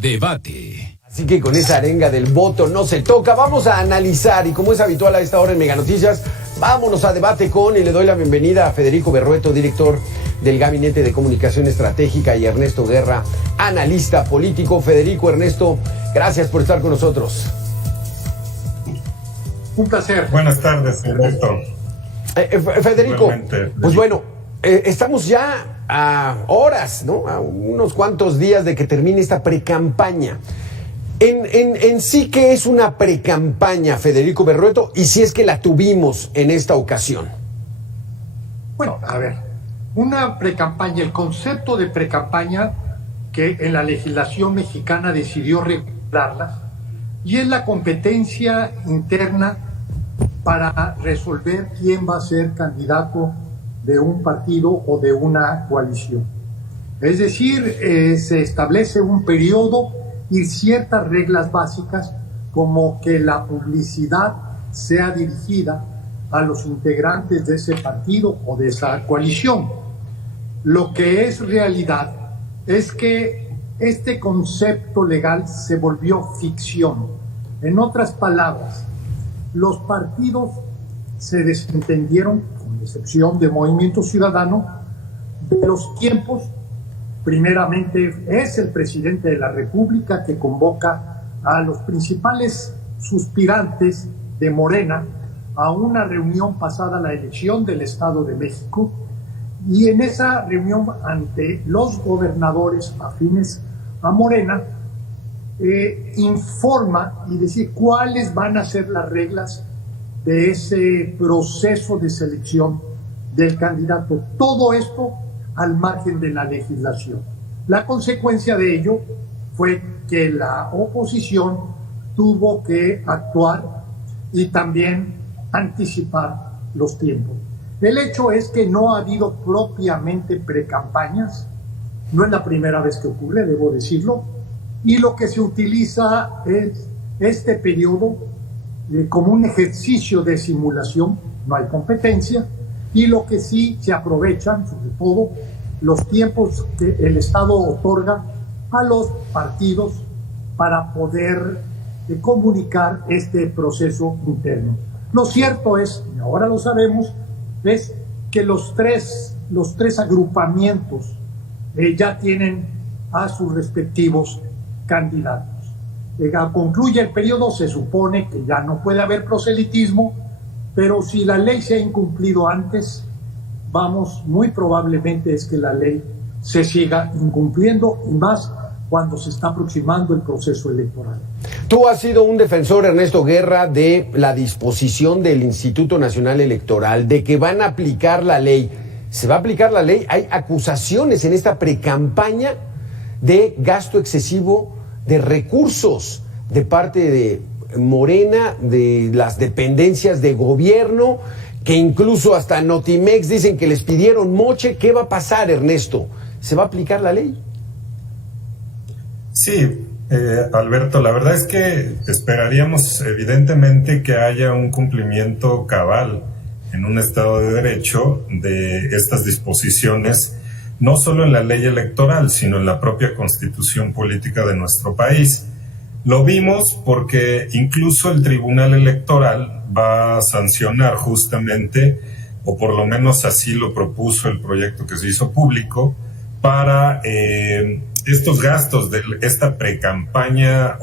Debate. Así que con esa arenga del voto no se toca. Vamos a analizar, y como es habitual a esta hora en Mega Noticias, vámonos a debate con, y le doy la bienvenida a Federico Berrueto, director del Gabinete de Comunicación Estratégica, y Ernesto Guerra, analista político. Federico, Ernesto, gracias por estar con nosotros. Un placer. Buenas tardes, Ernesto. Federico, pues bueno, estamos ya a horas, ¿no? A unos cuantos días de que termine esta precampaña. En sí, ¿qué es una precampaña, Federico Berrueto? Y si es que la tuvimos en esta ocasión. Bueno, a ver, una precampaña, el concepto de precampaña que en la legislación mexicana decidió regularla, y es la competencia interna para resolver quién va a ser candidato de un partido o de una coalición. Es decir, se establece un periodo y ciertas reglas básicas, como que la publicidad sea dirigida a los integrantes de ese partido o de esa coalición. Lo que es realidad es que este concepto legal se volvió ficción. En otras palabras, los partidos se desentendieron, con excepción de Movimiento Ciudadano, de los tiempos. Primeramente es el presidente de la República que convoca a los principales suspirantes de Morena a una reunión pasada la elección del Estado de México, y en esa reunión ante los gobernadores afines a Morena informa y dice cuáles van a ser las reglas de ese proceso de selección del candidato. Todo esto al margen de la legislación. La consecuencia de ello fue que la oposición tuvo que actuar y también anticipar los tiempos. El hecho es que no ha habido propiamente precampañas, no es la primera vez que ocurre, debo decirlo, y lo que se utiliza es este periodo como un ejercicio de simulación, no hay competencia, y lo que sí se aprovechan, sobre todo, los tiempos que el Estado otorga a los partidos para poder comunicar este proceso interno. Lo cierto es, y ahora lo sabemos, es que los tres agrupamientos ya tienen a sus respectivos candidatos. Concluye el periodo, se supone que ya no puede haber proselitismo, pero si la ley se ha incumplido antes, muy probablemente es que la ley se siga incumpliendo, y más cuando se está aproximando el proceso electoral. Tú has sido un defensor, Ernesto Guerra, de la disposición del Instituto Nacional Electoral, de que van a aplicar la ley. ¿Se va a aplicar la ley? Hay acusaciones en esta precampaña de gasto excesivo de recursos de parte de Morena, de las dependencias de gobierno, que incluso hasta Notimex dicen que les pidieron moche. ¿Qué va a pasar, Ernesto? ¿Se va a aplicar la ley? Sí, Alberto, la verdad es que esperaríamos evidentemente que haya un cumplimiento cabal en un Estado de Derecho de estas disposiciones, no solo en la ley electoral, sino en la propia Constitución Política de nuestro país. Lo vimos porque incluso el Tribunal Electoral va a sancionar justamente, o por lo menos así lo propuso el proyecto que se hizo público, para estos gastos de esta precampaña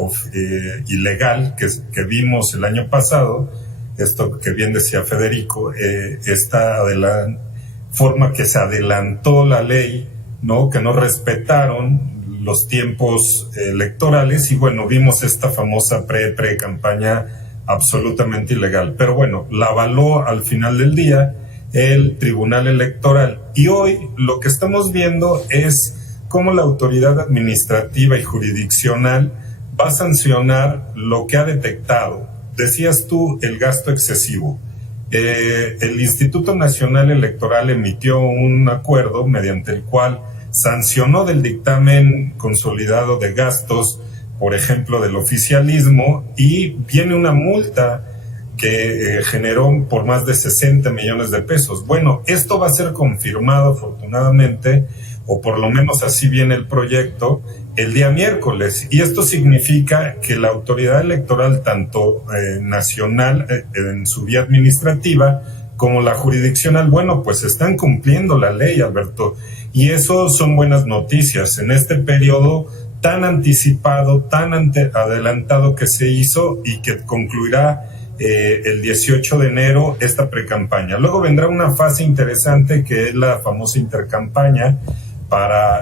ilegal que vimos el año pasado, esto que bien decía Federico, esta forma que se adelantó la ley, ¿no? Que no respetaron los tiempos electorales, y bueno, vimos esta famosa pre-campaña absolutamente ilegal. Pero bueno, la avaló al final del día el Tribunal Electoral, y hoy lo que estamos viendo es cómo la autoridad administrativa y jurisdiccional va a sancionar lo que ha detectado. Decías tú, el gasto excesivo. El Instituto Nacional Electoral emitió un acuerdo mediante el cual sancionó del dictamen consolidado de gastos, por ejemplo, del oficialismo, y viene una multa que generó por más de 60 millones de pesos. Bueno, esto va a ser confirmado afortunadamente, o por lo menos así viene el proyecto, el día miércoles, y esto significa que la autoridad electoral, tanto nacional en su vía administrativa como la jurisdiccional, bueno, pues están cumpliendo la ley, Alberto, y eso son buenas noticias en este periodo tan anticipado, tan adelantado que se hizo y que concluirá el 18 de enero esta precampaña. Luego vendrá una fase interesante que es la famosa intercampaña. Para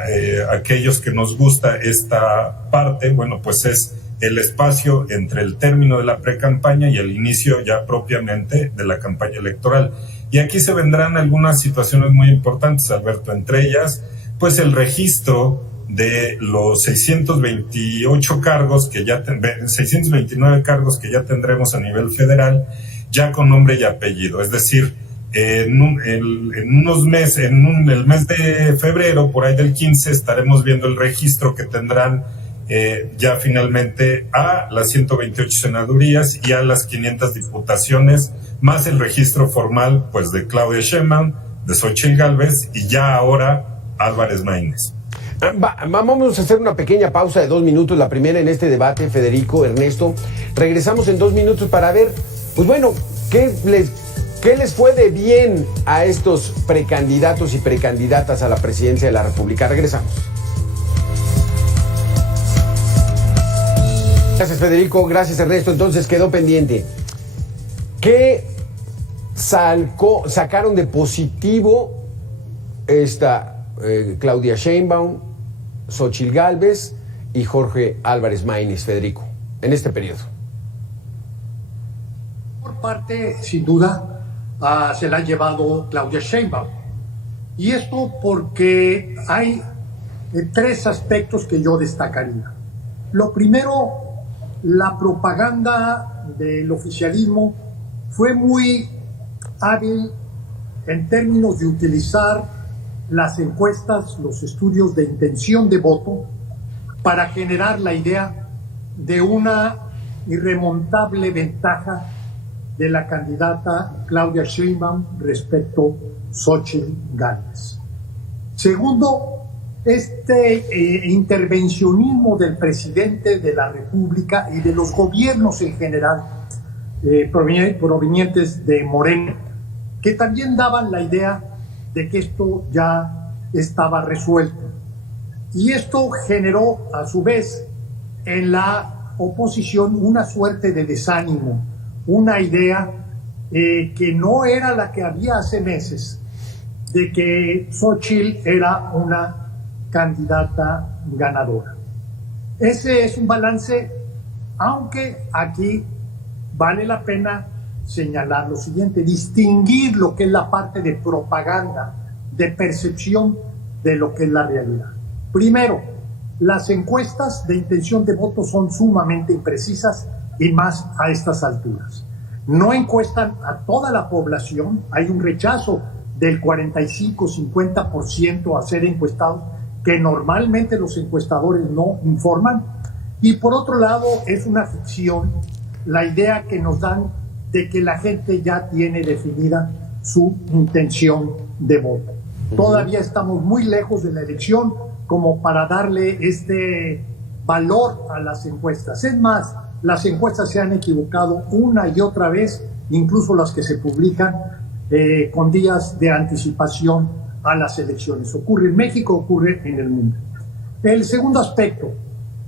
aquellos que nos gusta esta parte, bueno, pues es el espacio entre el término de la precampaña y el inicio ya propiamente de la campaña electoral. Y aquí se vendrán algunas situaciones muy importantes, Alberto, entre ellas, pues el registro de los 628 cargos que ya 629 cargos que ya tendremos a nivel federal, ya con nombre y apellido, es decir, en el mes de febrero, por ahí del 15, estaremos viendo el registro que tendrán ya finalmente a las 128 senadurías y a las 500 diputaciones, más el registro formal pues de Claudia Sheinbaum, de Xóchitl Gálvez y ya ahora Álvarez Maínez. Vamos a hacer una pequeña pausa de 2 minutos, la primera en este debate, Federico, Ernesto. Regresamos en 2 minutos para ver, pues bueno, ¿qué les fue de bien a estos precandidatos y precandidatas a la presidencia de la República? Regresamos. Gracias, Federico. Gracias, Ernesto. Entonces quedó pendiente. ¿Qué sacaron de positivo esta Claudia Sheinbaum, Xóchitl Gálvez y Jorge Álvarez Maínez, Federico, en este periodo? Por parte, sin duda, se la ha llevado Claudia Sheinbaum. Y esto porque hay 3 aspectos que yo destacaría. Lo primero, la propaganda del oficialismo fue muy hábil en términos de utilizar las encuestas, los estudios de intención de voto para generar la idea de una irremontable ventaja de la candidata Claudia Sheinbaum respecto a Xóchitl Gálvez. Segundo, intervencionismo del presidente de la República y de los gobiernos en general provenientes de Morena, que también daban la idea de que esto ya estaba resuelto. Y esto generó, a su vez, en la oposición una suerte de desánimo, una idea que no era la que había hace meses, de que Xóchitl era una candidata ganadora. Ese es un balance, aunque aquí vale la pena señalar lo siguiente, distinguir lo que es la parte de propaganda, de percepción de lo que es la realidad. Primero, las encuestas de intención de voto son sumamente imprecisas y más a estas alturas. No encuestan a toda la población, hay un rechazo del 45-50% a ser encuestados, que normalmente los encuestadores no informan, y por otro lado es una ficción la idea que nos dan de que la gente ya tiene definida su intención de voto. Todavía estamos muy lejos de la elección como para darle este valor a las encuestas. Es más, las encuestas se han equivocado una y otra vez, incluso las que se publican con días de anticipación a las elecciones. Ocurre en México, ocurre en el mundo. El segundo aspecto,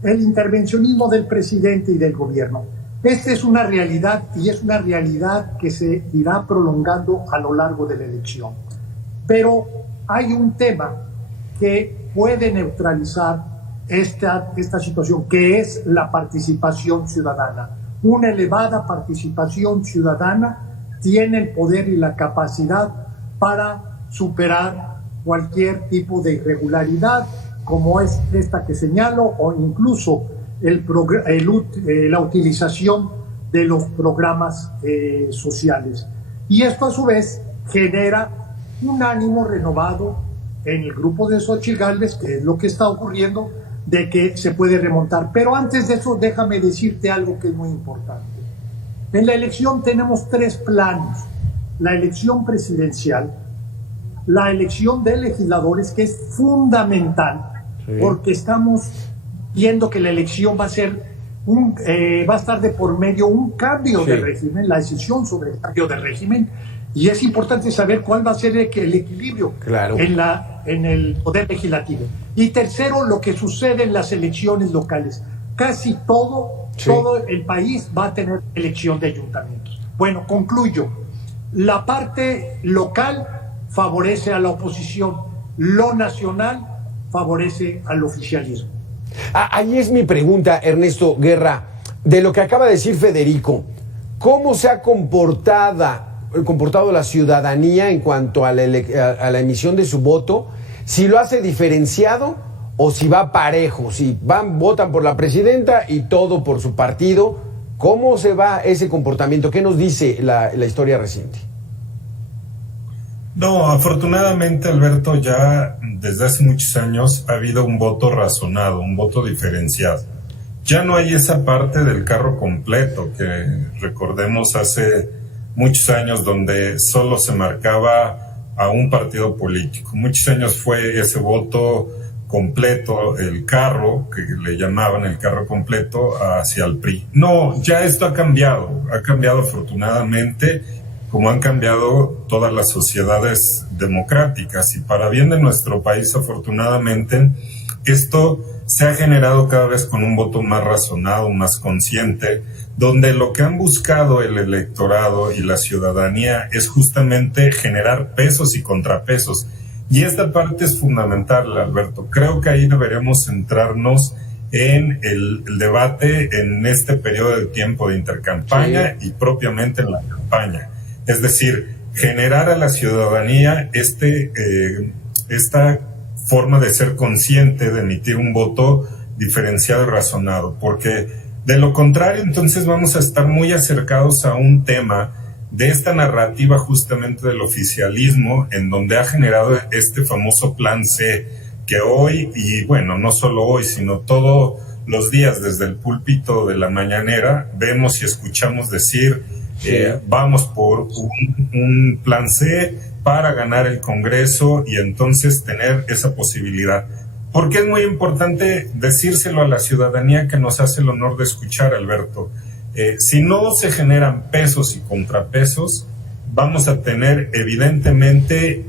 el intervencionismo del presidente y del gobierno. Esta es una realidad y es una realidad que se irá prolongando a lo largo de la elección. Pero hay un tema que puede neutralizar esta situación, que es la participación ciudadana. Una elevada participación ciudadana tiene el poder y la capacidad para superar cualquier tipo de irregularidad, como es esta que señalo, o incluso la utilización de los programas sociales. Y esto a su vez genera un ánimo renovado en el grupo de Xóchitl Gálvez, que es lo que está ocurriendo, de que se puede remontar. Pero antes de eso, déjame decirte algo que es muy importante. En la elección tenemos 3 planos: la elección presidencial, la elección de legisladores, que es fundamental, porque estamos viendo que la elección va a ser va a estar de por medio un cambio de régimen, la decisión sobre el cambio de régimen, y es importante saber cuál va a ser el equilibrio en el poder legislativo. Y tercero, lo que sucede en las elecciones locales. Casi todo el país va a tener elección de ayuntamientos. Bueno, concluyo. La parte local favorece a la oposición, lo nacional favorece al oficialismo. Ahí es mi pregunta, Ernesto Guerra, de lo que acaba de decir Federico. ¿Cómo se ha comportado la ciudadanía en cuanto a la emisión de su voto? Si lo hace diferenciado o si va parejo, si votan por la presidenta y todo por su partido. ¿Cómo se va ese comportamiento? ¿Qué nos dice la historia reciente? No, afortunadamente, Alberto, ya desde hace muchos años ha habido un voto razonado, un voto diferenciado. Ya no hay esa parte del carro completo que recordemos hace muchos años donde solo se marcaba a un partido político. Muchos años fue ese voto completo, el carro, que le llamaban el carro completo, hacia el PRI. No, ya esto ha cambiado afortunadamente, como han cambiado todas las sociedades democráticas, y para bien de nuestro país, afortunadamente, esto se ha generado cada vez con un voto más razonado, más consciente, donde lo que han buscado el electorado y la ciudadanía es justamente generar pesos y contrapesos. Y esta parte es fundamental, Alberto. Creo que ahí deberíamos centrarnos en el debate en este periodo de tiempo de intercampaña y propiamente en la campaña. Es decir, generar a la ciudadanía esta forma de ser consciente, de emitir un voto diferenciado y razonado, porque de lo contrario entonces vamos a estar muy acercados a un tema de esta narrativa justamente del oficialismo, en donde ha generado este famoso plan C, que hoy, y bueno, no solo hoy, sino todos los días desde el púlpito de la mañanera, vemos y escuchamos decir, vamos por un plan C para ganar el Congreso y entonces tener esa posibilidad. Porque es muy importante decírselo a la ciudadanía que nos hace el honor de escuchar, Alberto. Si no se generan pesos y contrapesos, vamos a tener evidentemente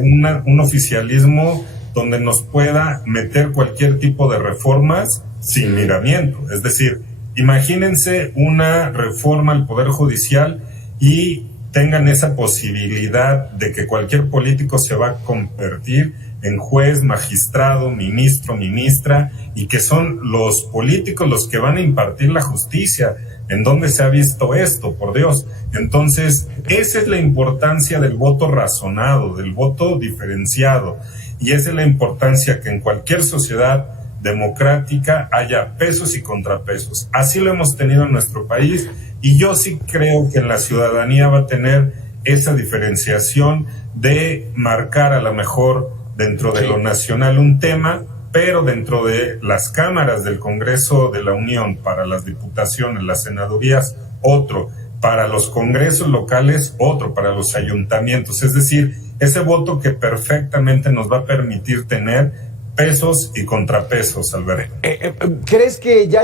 un oficialismo donde nos pueda meter cualquier tipo de reformas sin miramiento. Es decir, imagínense una reforma al Poder Judicial y tengan esa posibilidad de que cualquier político se va a convertir en juez, magistrado, ministro, ministra, y que son los políticos los que van a impartir la justicia. ¿En dónde se ha visto esto, por Dios? Entonces, esa es la importancia del voto razonado, del voto diferenciado, y esa es la importancia que en cualquier sociedad democrática haya pesos y contrapesos. Así lo hemos tenido en nuestro país, y yo sí creo que la ciudadanía va a tener esa diferenciación de marcar a lo mejor dentro de lo nacional un tema, pero dentro de las cámaras del Congreso de la Unión, para las diputaciones, las senadurías, otro, para los congresos locales, otro, para los ayuntamientos. Es decir, ese voto que perfectamente nos va a permitir tener pesos y contrapesos, Alberto. ¿Crees que ya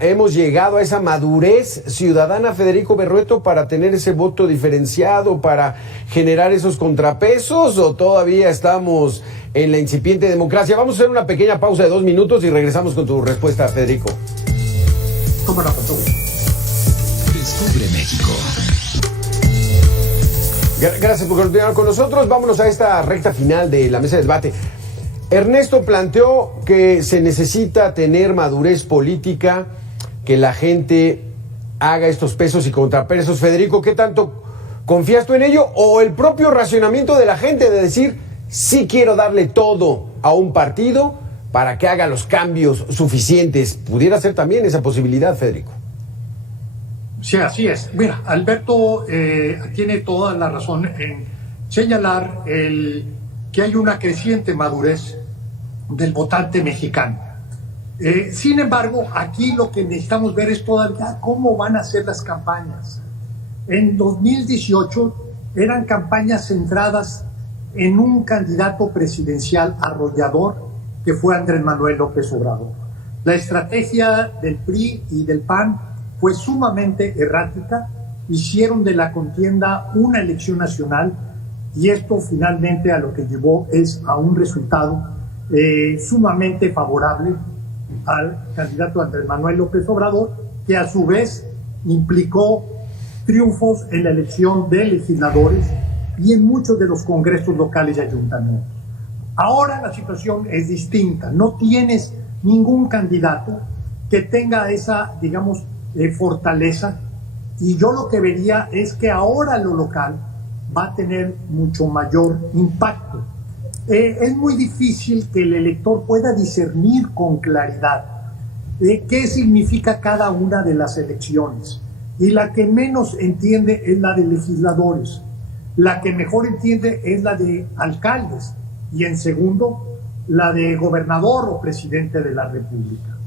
hemos llegado a esa madurez ciudadana, Federico Berrueto, para tener ese voto diferenciado, para generar esos contrapesos, o todavía estamos en la incipiente democracia? Vamos a hacer una pequeña pausa de 2 minutos y regresamos con tu respuesta, Federico. ¿Cómo no? Descubre México. Gracias por continuar con nosotros. Vámonos a esta recta final de la mesa de debate. Ernesto planteó que se necesita tener madurez política, que la gente haga estos pesos y contrapesos. Federico, ¿qué tanto confías tú en ello? ¿O el propio racionamiento de la gente de decir, sí quiero darle todo a un partido para que haga los cambios suficientes? ¿Pudiera ser también esa posibilidad, Federico? Sí, así es. Mira, Alberto tiene toda la razón en señalar que hay una creciente madurez del votante mexicano. Sin embargo, aquí lo que necesitamos ver es todavía cómo van a ser las campañas. En 2018 eran campañas centradas en un candidato presidencial arrollador que fue Andrés Manuel López Obrador. La estrategia del PRI y del PAN fue sumamente errática, hicieron de la contienda una elección nacional y esto finalmente a lo que llevó es a un resultado sumamente favorable al candidato Andrés Manuel López Obrador, que a su vez implicó triunfos en la elección de legisladores y en muchos de los congresos locales y ayuntamientos. Ahora la situación es distinta, no tienes ningún candidato que tenga esa, digamos, fortaleza, y yo lo que vería es que ahora lo local va a tener mucho mayor impacto. Es muy difícil que el elector pueda discernir con claridad qué significa cada una de las elecciones, y la que menos entiende es la de legisladores, la que mejor entiende es la de alcaldes, y en segundo, la de gobernador o presidente de la República.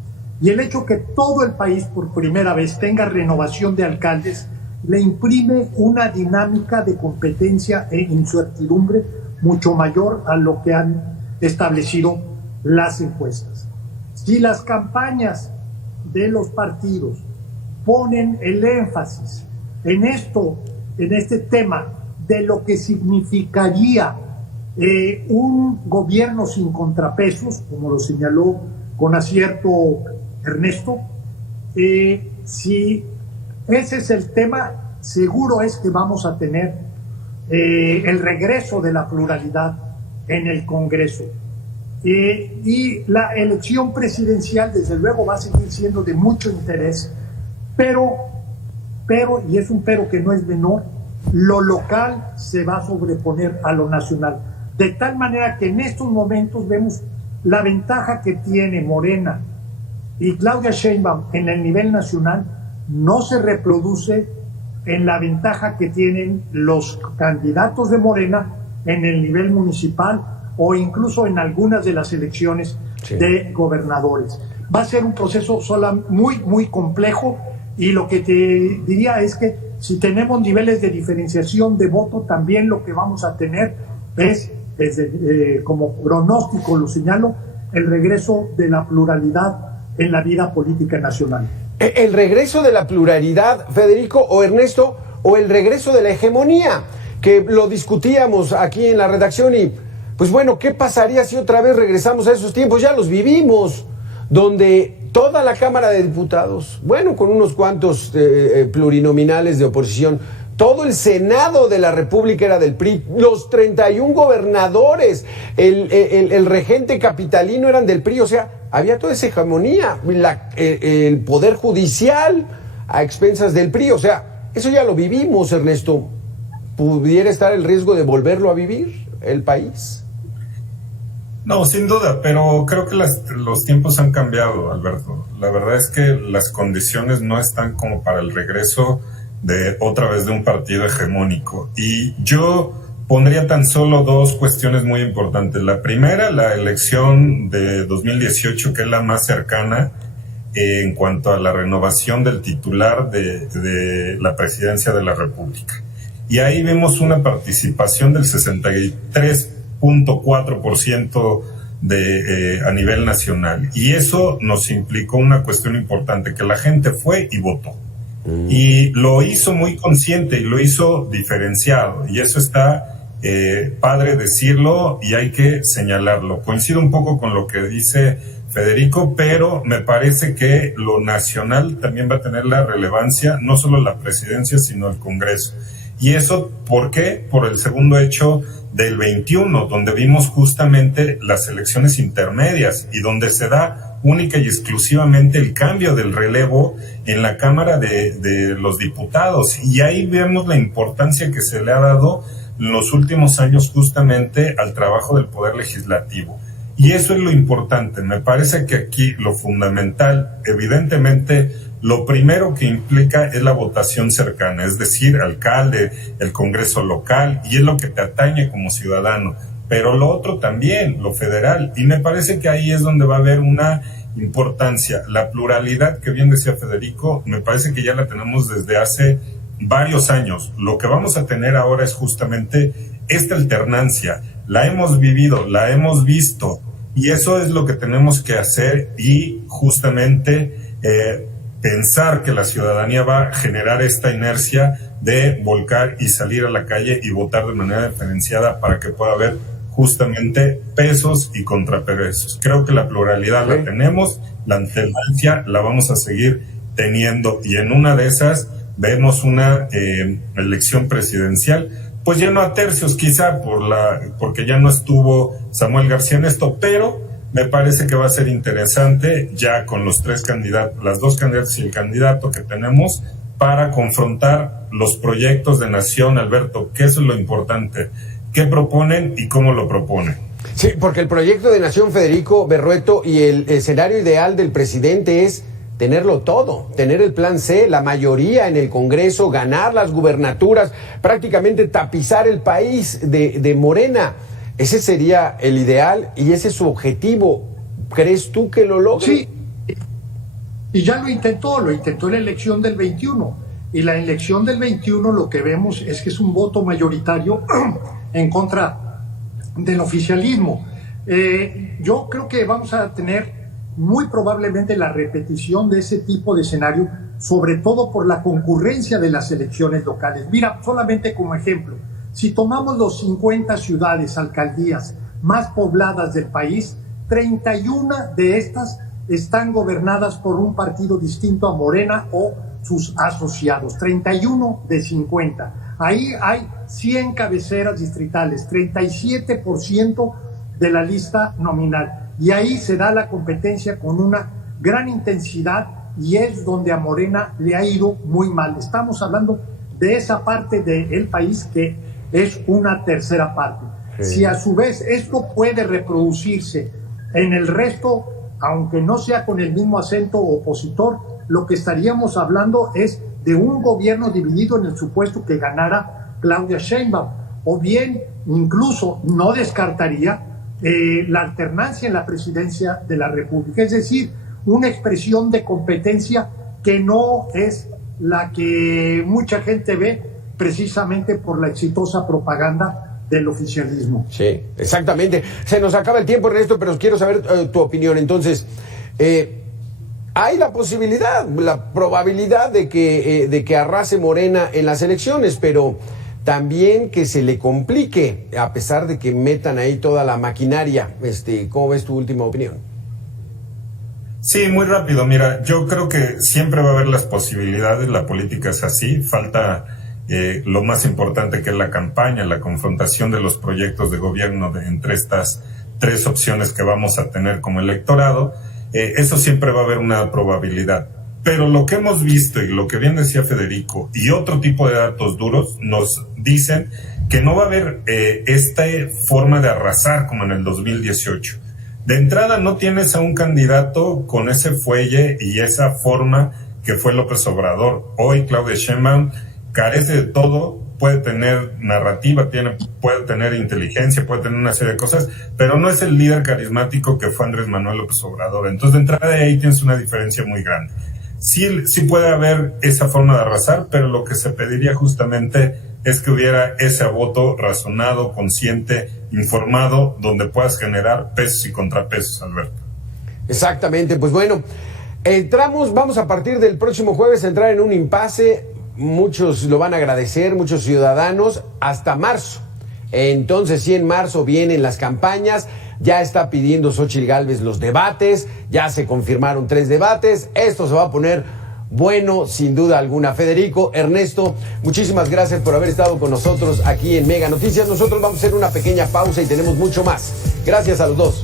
Y el hecho que todo el país por primera vez tenga renovación de alcaldes le imprime una dinámica de competencia e incertidumbre mucho mayor a lo que han establecido las encuestas. Si las campañas de los partidos ponen el énfasis en esto, en este tema de lo que significaría un gobierno sin contrapesos, como lo señaló con acierto Ernesto, si ese es el tema, seguro es que vamos a tener el regreso de la pluralidad en el Congreso. Y la elección presidencial, desde luego, va a seguir siendo de mucho interés, pero, y es un pero que no es menor, lo local se va a sobreponer a lo nacional. De tal manera que en estos momentos vemos la ventaja que tiene Morena y Claudia Sheinbaum en el nivel nacional no se reproduce en la ventaja que tienen los candidatos de Morena en el nivel municipal o incluso en algunas de las elecciones de gobernadores. Va a ser un proceso muy, muy complejo, y lo que te diría es que si tenemos niveles de diferenciación de voto, también lo que vamos a tener es, como pronóstico lo señalo, el regreso de la pluralidad en la vida política nacional. El regreso de la pluralidad, Federico o Ernesto, o el regreso de la hegemonía, que lo discutíamos aquí en la redacción, y pues bueno, ¿qué pasaría si otra vez regresamos a esos tiempos? Ya los vivimos, donde toda la Cámara de Diputados, bueno, con unos cuantos plurinominales de oposición, todo el Senado de la República era del PRI, los 31 gobernadores, el regente capitalino eran del PRI, o sea, había toda esa hegemonía, el Poder Judicial a expensas del PRI, o sea, eso ya lo vivimos, Ernesto. ¿Pudiera estar el riesgo de volverlo a vivir el país? No, sin duda, pero creo que los tiempos han cambiado, Alberto. La verdad es que las condiciones no están como para el regreso de otra vez de un partido hegemónico. Y yo pondría tan solo dos cuestiones muy importantes. La primera, la elección de 2018, que es la más cercana en cuanto a la renovación del titular de la presidencia de la República. Y ahí vemos una participación del 63.4% a nivel nacional. Y eso nos implicó una cuestión importante, que la gente fue y votó. Y lo hizo muy consciente y lo hizo diferenciado. Y eso está padre decirlo y hay que señalarlo. Coincido un poco con lo que dice Federico, pero me parece que lo nacional también va a tener la relevancia, no solo la presidencia, sino el Congreso. Y eso, ¿por qué? Por el segundo hecho del 21, donde vimos justamente las elecciones intermedias y donde se da única y exclusivamente el cambio del relevo en la Cámara de los Diputados. Y ahí vemos la importancia que se le ha dado en los últimos años justamente al trabajo del Poder Legislativo. Y eso es lo importante. Me parece que aquí lo fundamental, evidentemente, lo primero que implica es la votación cercana, es decir, alcalde, el Congreso local, y es lo que te atañe como ciudadano. Pero lo otro también, lo federal, y me parece que ahí es donde va a haber una importancia. La pluralidad, que bien decía Federico, me parece que ya la tenemos desde hace varios años. Lo que vamos a tener ahora es justamente esta alternancia. La hemos vivido, la hemos visto, Y eso es lo que tenemos que hacer y justamente pensar que la ciudadanía va a generar esta inercia de volcar y salir a la calle y votar de manera diferenciada para que pueda haber justamente pesos y contrapesos. Creo que la pluralidad la tenemos, la alternancia la vamos a seguir teniendo, y en una de esas vemos una elección presidencial, pues ya no a tercios quizá porque ya no estuvo Samuel García en esto, pero me parece que va a ser interesante ya con los tres candidatos, las dos candidatas y el candidato que tenemos, para confrontar los proyectos de nación, Alberto, que eso es lo importante. ¿Qué proponen y cómo lo proponen? Sí, porque el proyecto de nación, Federico Berrueto, y el escenario ideal del presidente es tenerlo todo, tener el plan C, la mayoría en el Congreso, ganar las gubernaturas, prácticamente tapizar el país de Morena. Ese sería el ideal y ese es su objetivo. ¿Crees tú que lo logre? Sí, y ya lo intentó en la elección del 21. Y la elección del 21 lo que vemos es que es un voto mayoritario en contra del oficialismo. Yo creo que vamos a tener muy probablemente la repetición de ese tipo de escenario, sobre todo por la concurrencia de las elecciones locales. Mira, solamente como ejemplo, si tomamos los 50 ciudades, alcaldías más pobladas del país, 31 de estas están gobernadas por un partido distinto a Morena o sus asociados, 31 de 50. Ahí hay 100 cabeceras distritales, 37% de la lista nominal. Y ahí se da la competencia con una gran intensidad y es donde a Morena le ha ido muy mal. Estamos hablando de esa parte del país que es una tercera parte. Sí. Si a su vez esto puede reproducirse en el resto, aunque no sea con el mismo acento opositor, lo que estaríamos hablando es de un gobierno dividido en el supuesto que ganara Claudia Sheinbaum, o bien incluso no descartaría la alternancia en la presidencia de la República, es decir, una expresión de competencia que no es la que mucha gente ve precisamente por la exitosa propaganda del oficialismo. Sí, exactamente. Se nos acaba el tiempo, Ernesto, pero quiero saber tu opinión. Entonces, hay la posibilidad, la probabilidad de que arrase Morena en las elecciones, pero también que se le complique, a pesar de que metan ahí toda la maquinaria. ¿Cómo ves tu última opinión? Sí, muy rápido. Mira, yo creo que siempre va a haber las posibilidades, la política es así, falta lo más importante, que es la campaña, la confrontación de los proyectos de gobierno entre estas tres opciones que vamos a tener como electorado. Eso siempre va a haber una probabilidad. Pero lo que hemos visto y lo que bien decía Federico y otro tipo de datos duros nos dicen que no va a haber esta forma de arrasar como en el 2018. De entrada no tienes a un candidato con ese fuelle y esa forma que fue López Obrador. Hoy Claudia Sheinbaum carece de todo, puede tener narrativa, puede tener inteligencia, puede tener una serie de cosas, pero no es el líder carismático que fue Andrés Manuel López Obrador. Entonces de entrada de ahí tienes una diferencia muy grande. Sí puede haber esa forma de arrasar, pero lo que se pediría justamente es que hubiera ese voto razonado, consciente, informado, donde puedas generar pesos y contrapesos, Alberto. Exactamente, pues bueno, vamos a partir del próximo jueves a entrar en un impasse, muchos lo van a agradecer, muchos ciudadanos, hasta marzo. Entonces sí, en marzo vienen las campañas, ya está pidiendo Xóchitl Gálvez los debates, ya se confirmaron 3 debates, esto se va a poner bueno sin duda alguna. Federico, Ernesto, muchísimas gracias por haber estado con nosotros aquí en Mega Noticias. Nosotros vamos a hacer una pequeña pausa y tenemos mucho más. Gracias a los dos.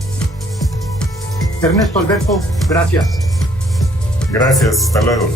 Ernesto, Alberto, gracias. Gracias, hasta luego.